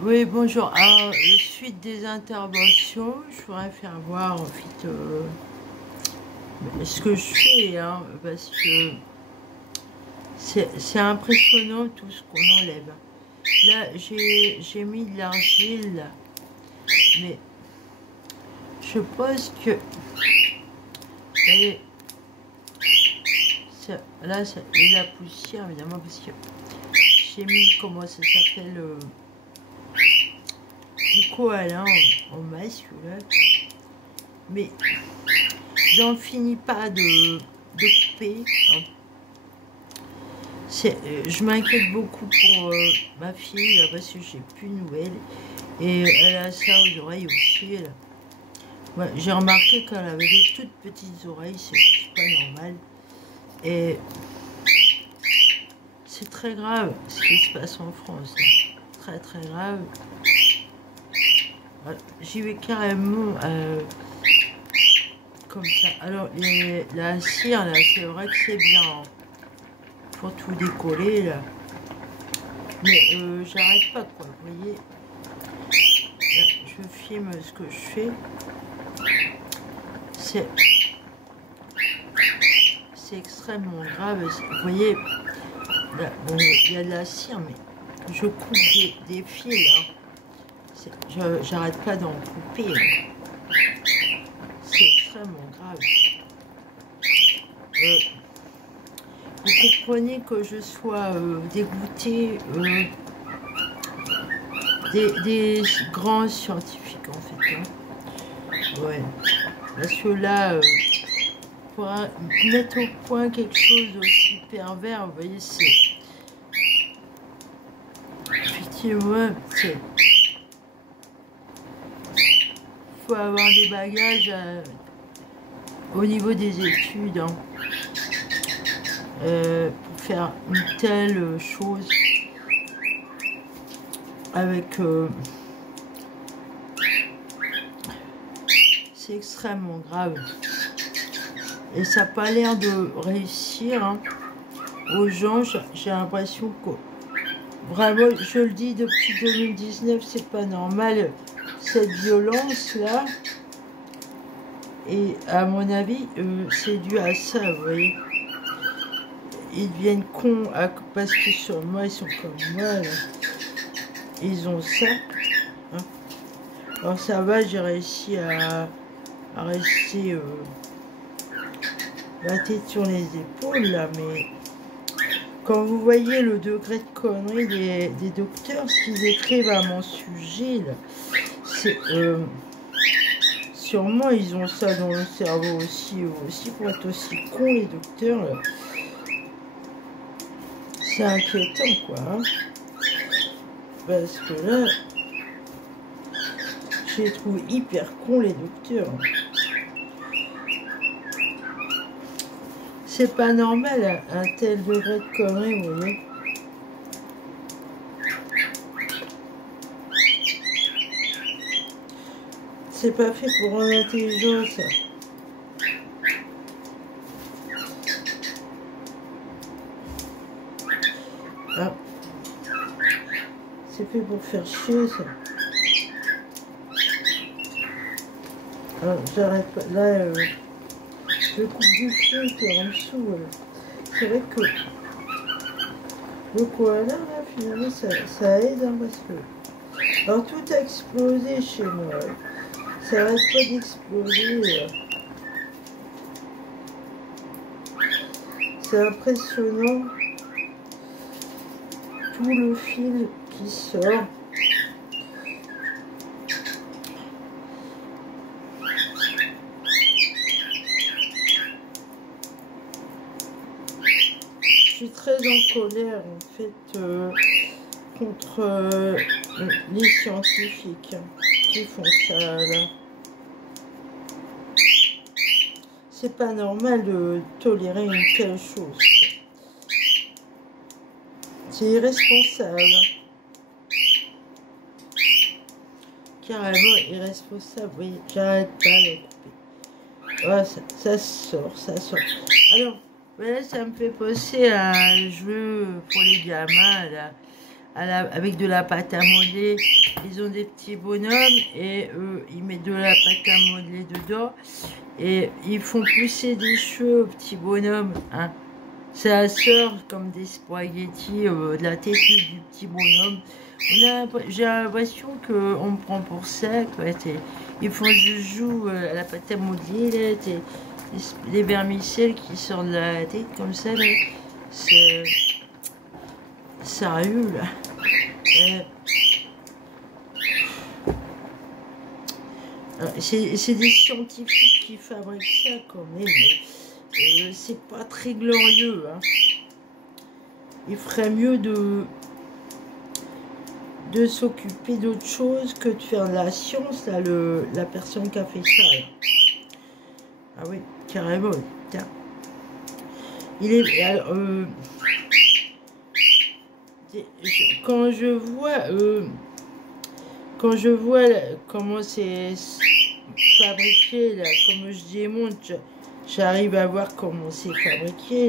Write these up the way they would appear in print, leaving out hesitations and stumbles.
Oui, bonjour. Alors, suite des interventions, je voudrais faire voir en fait ce que je fais, hein, parce que c'est impressionnant tout ce qu'on enlève. Là, j'ai mis de l'argile, là, mais je pense que vous voyez, là, ça, et la poussière, évidemment, parce que j'ai mis, comment ça s'appelle, du koala en masque, là. Mais j'en finis pas de couper, hein. Je m'inquiète beaucoup pour ma fille là, parce que j'ai plus de nouvelles et elle a ça aux oreilles aussi. Ouais, j'ai remarqué qu'elle avait des toutes petites oreilles, c'est pas normal et c'est très grave ce qui se passe en France, très très grave. Ouais, j'y vais carrément comme ça. Alors la cire là, c'est vrai que c'est bien, hein, pour tout décoller là, mais j'arrête pas quoi, vous voyez. Là, je filme ce que je fais. C'est extrêmement grave. Vous voyez, là, bon, il y a de la cire, mais je coupe des fils là. J'arrête pas d'en couper. C'est extrêmement grave. Vous comprenez que je sois dégoûtée des grands scientifiques en fait, hein. Ouais. Parce que là, pour mettre au point quelque chose d'aussi pervers, vous voyez, c'est effectivement, c'est faut avoir des bagages au niveau des études, hein, pour faire une telle chose avec c'est extrêmement grave et ça n'a pas l'air de réussir, hein, aux gens. J'ai l'impression que vraiment, je le dis depuis 2019, c'est pas normal cette violence là. Et à mon avis, c'est dû à ça, vous voyez. Ils deviennent cons parce que sur moi, ils sont comme moi, là. Ils ont ça, hein. Alors ça va, j'ai réussi à rester la tête sur les épaules, là, mais quand vous voyez le degré de connerie des docteurs, ce qu'ils écrivent à mon sujet, là, c'est... sûrement, ils ont ça dans le cerveau aussi pour être aussi cons, les docteurs, là. C'est inquiétant, quoi, hein. Parce que là, je les trouve hyper cons, les docteurs. C'est pas normal, un tel degré de connerie, vous voyez. C'est pas fait pour un intelligent, ça. Ah. C'est fait pour faire chier, ça. Ah, j'arrête pas. Là, je coupe du feu qui est en dessous. C'est vrai que le koala, là, finalement, ça aide, hein, parce que... Alors, tout a explosé chez moi. Ça arrête pas d'exploser. C'est impressionnant. Tout le fil qui sort. Je suis très en colère en fait contre les scientifiques qui font ça là. C'est pas normal de tolérer une telle chose. C'est irresponsable. Carrément irresponsable, oui, j'arrête pas de couper. Voilà, ça sort, ça sort. Alors, voilà, ça me fait penser à un jeu pour les gamins, là. avec de la pâte à modeler. Ils ont des petits bonhommes et ils mettent de la pâte à modeler dedans. Et ils font pousser des cheveux aux petits bonhommes. Hein. Ça sort comme des spaghettis de la tête du petit bonhomme. J'ai l'impression qu'on me prend pour ça. Quoi. Ils font joujou à la pâte à modeler. Là, les vermicelles qui sortent de la tête comme ça. C'est sérieux là. C'est des scientifiques qui fabriquent ça quand même. C'est pas très glorieux. Hein. Il ferait mieux de s'occuper d'autre chose que de faire de la science, là, la personne qui a fait ça. Là. Ah oui, carrément. Tiens. Il est... Alors, quand je vois là, comment c'est fabriqué, là, comme je démonte, j'arrive à voir comment c'est fabriqué.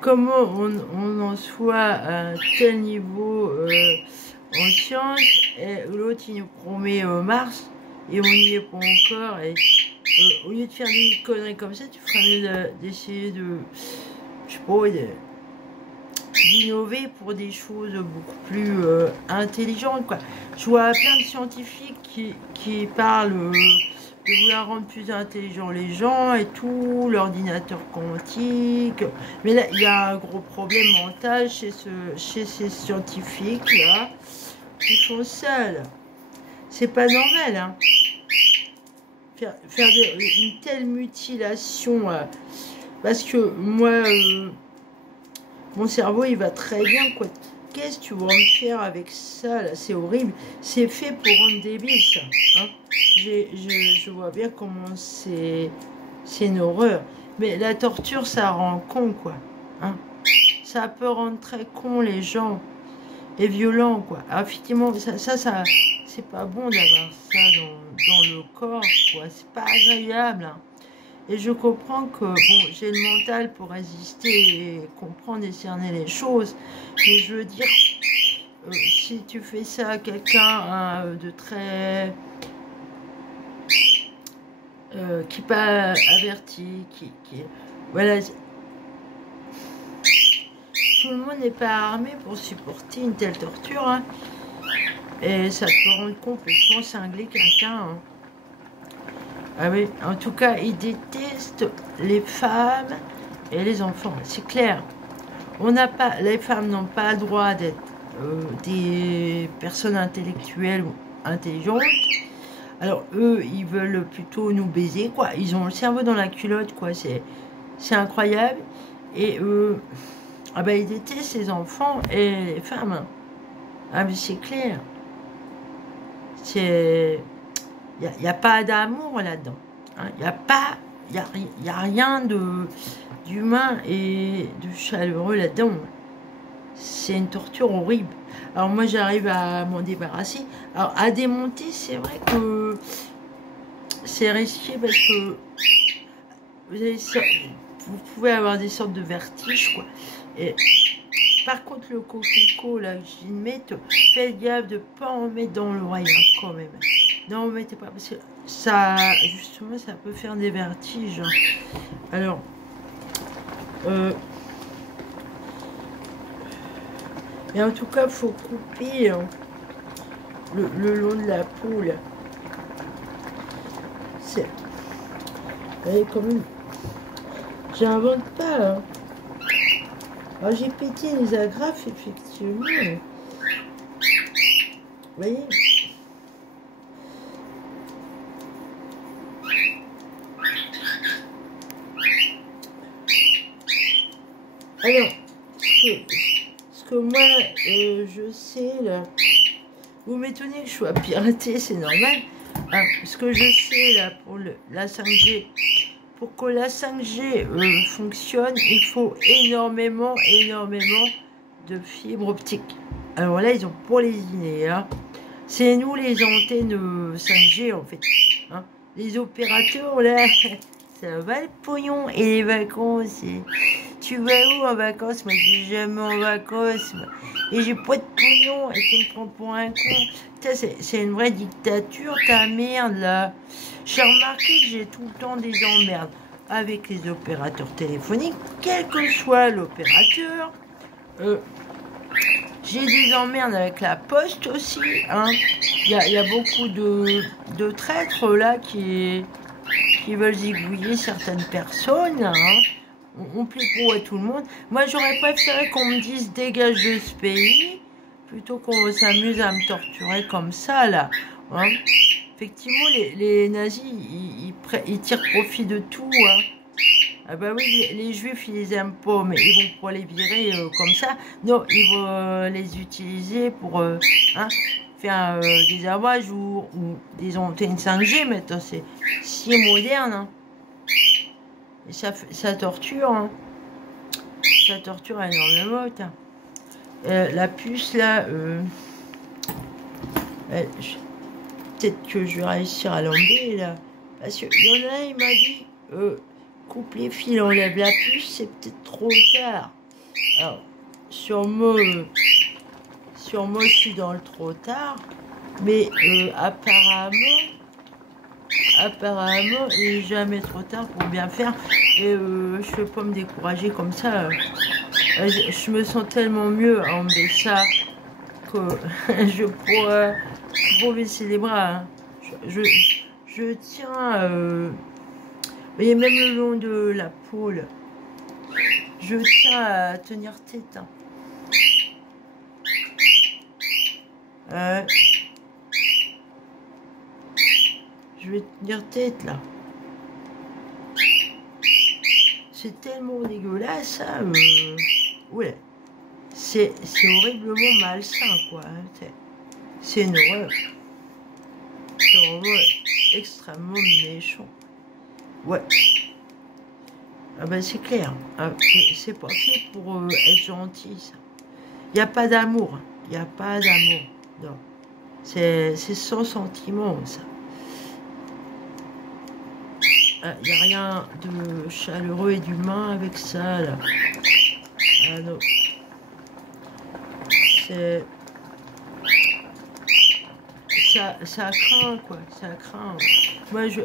Comment on en soit à un tel niveau en science, et l'autre il nous promet Mars, et on n'y est pas encore, et au lieu de faire des conneries comme ça, tu ferais mieux d'essayer de, je sais pas, d'innover pour des choses beaucoup plus intelligentes, quoi. Je vois plein de scientifiques qui parlent de vouloir rendre plus intelligents les gens et tout, l'ordinateur quantique. Mais là, il y a un gros problème mental chez ces scientifiques-là qui font ça, là. C'est pas normal, hein. Faire une telle mutilation, parce que moi, mon cerveau, il va très bien, quoi. Qu'est-ce que tu vas me faire avec ça, là? C'est horrible. C'est fait pour rendre débile, ça. Hein. Je vois bien comment c'est une horreur. Mais la torture, ça rend con, quoi. Hein. Ça peut rendre très con les gens. Et violent, quoi. Alors, effectivement, ça c'est pas bon d'avoir ça dans le corps, quoi. C'est pas agréable, hein. Et je comprends que, bon, j'ai le mental pour résister et comprendre et cerner les choses. Mais je veux dire, si tu fais ça à quelqu'un de très... qui n'est pas averti, voilà. Tout le monde n'est pas armé pour supporter une telle torture. Hein. Et ça peut rendre complètement cinglé quelqu'un. Hein. Ah oui, en tout cas, ils détestent les femmes et les enfants. C'est clair. Les femmes n'ont pas le droit d'être des personnes intellectuelles ou intelligentes. Alors, eux, ils veulent plutôt nous baiser, quoi. Ils ont le cerveau dans la culotte, quoi. C'est incroyable. Et ah ben, ils détestent les enfants et les femmes. Ah, mais c'est clair. Il n'y a pas d'amour là-dedans. Hein. Il y a rien d'humain et de chaleureux là-dedans. C'est une torture horrible. Alors moi, j'arrive à m'en débarrasser. Alors, à démonter, c'est vrai que c'est risqué parce que vous pouvez avoir des sortes de vertiges, quoi. Et par contre, le coquelicot, là, que j'y mette, faites gaffe de ne pas en mettre dans l'oreille, hein, quand même. Non, mettez pas, parce que ça, justement, ça peut faire des vertiges. Hein. Alors, et en tout cas, il faut couper hein, le long de la peau, là. C'est... Allez, quand même, j'invente pas, hein. Alors, j'ai pété les agrafes, effectivement. Vous voyez? Alors, ce que moi, je sais, là, vous m'étonnez que je sois piratée, c'est normal. Hein, ce que je sais, là, pour la 5G, pour que la 5G fonctionne, il faut énormément de fibres optiques. Alors là, ils ont pour les dîners, hein. C'est nous les antennes 5G, en fait. Hein. Les opérateurs, là, ça va le pognon et les vacances. Tu vas où en vacances? Moi, je vais jamais en vacances. Moi. Et j'ai pas de pognon et tu me prends pour un con. C'est une vraie dictature, ta merde, là. J'ai remarqué que j'ai tout le temps des emmerdes avec les opérateurs téléphoniques, quel que soit l'opérateur. J'ai des emmerdes avec la poste aussi. Hein. Y a beaucoup de traîtres là qui veulent zigouiller certaines personnes. Hein. On plaît pour tout le monde. Moi, j'aurais préféré qu'on me dise dégage de ce pays plutôt qu'on s'amuse à me torturer comme ça là. Hein. Effectivement, les nazis, ils tirent profit de tout. Hein. Ah bah oui, les juifs, ils les aiment pas, mais ils vont pas les virer comme ça. Non, ils vont les utiliser pour hein, faire des abat ou des antennes 5G, mais c'est si moderne. Hein. Et ça torture. Hein. Ça torture énormément. La puce, là, peut-être que je vais réussir à l'enlever, là. Parce qu'il y en a un, il m'a dit... coupe les fils, enlève la puce, c'est peut-être trop tard. Alors, sur moi, je suis dans le trop tard, mais apparemment, il n'est jamais trop tard pour bien faire. Et je ne peux pas me décourager comme ça. Je me sens tellement mieux à enlever ça que je pourrais baisser les bras. Hein. Je tiens... Et même le long de la peau, là. Je tiens à tenir tête. Hein. Je vais tenir tête, là. C'est tellement dégueulasse, ça. Ouais. C'est horriblement malsain, quoi. Hein. C'est une horreur. C'est vraiment extrêmement méchant. Ouais. Ah ben c'est clair. Ah, c'est pas fait pour être gentil, ça. Il n'y a pas d'amour. Il n'y a pas d'amour. Non. C'est sans sentiment, ça. Il n'y a rien de chaleureux et d'humain avec ça, là. Ah non. C'est... Ça craint, quoi. Ça craint. Moi, je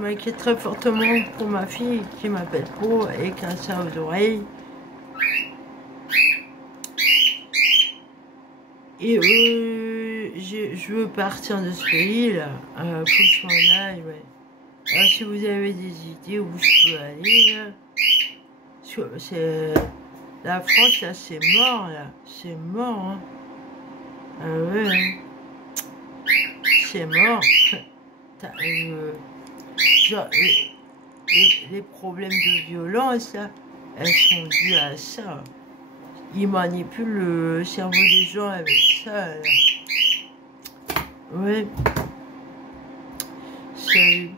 m'inquiète très fortement pour ma fille qui m'appelle pour et qui a ça aux oreilles. Et je veux partir de ce pays, là. Faut que je m'en aille, ouais. Alors, si vous avez des idées où je peux aller, là. C'est... La France, là, c'est mort, là. C'est mort, hein. Ah ouais, hein. C'est mort. Genre, les problèmes de violence, là, elles sont dues à ça. Ils manipulent le cerveau des gens avec ça, là. Ouais. Salut.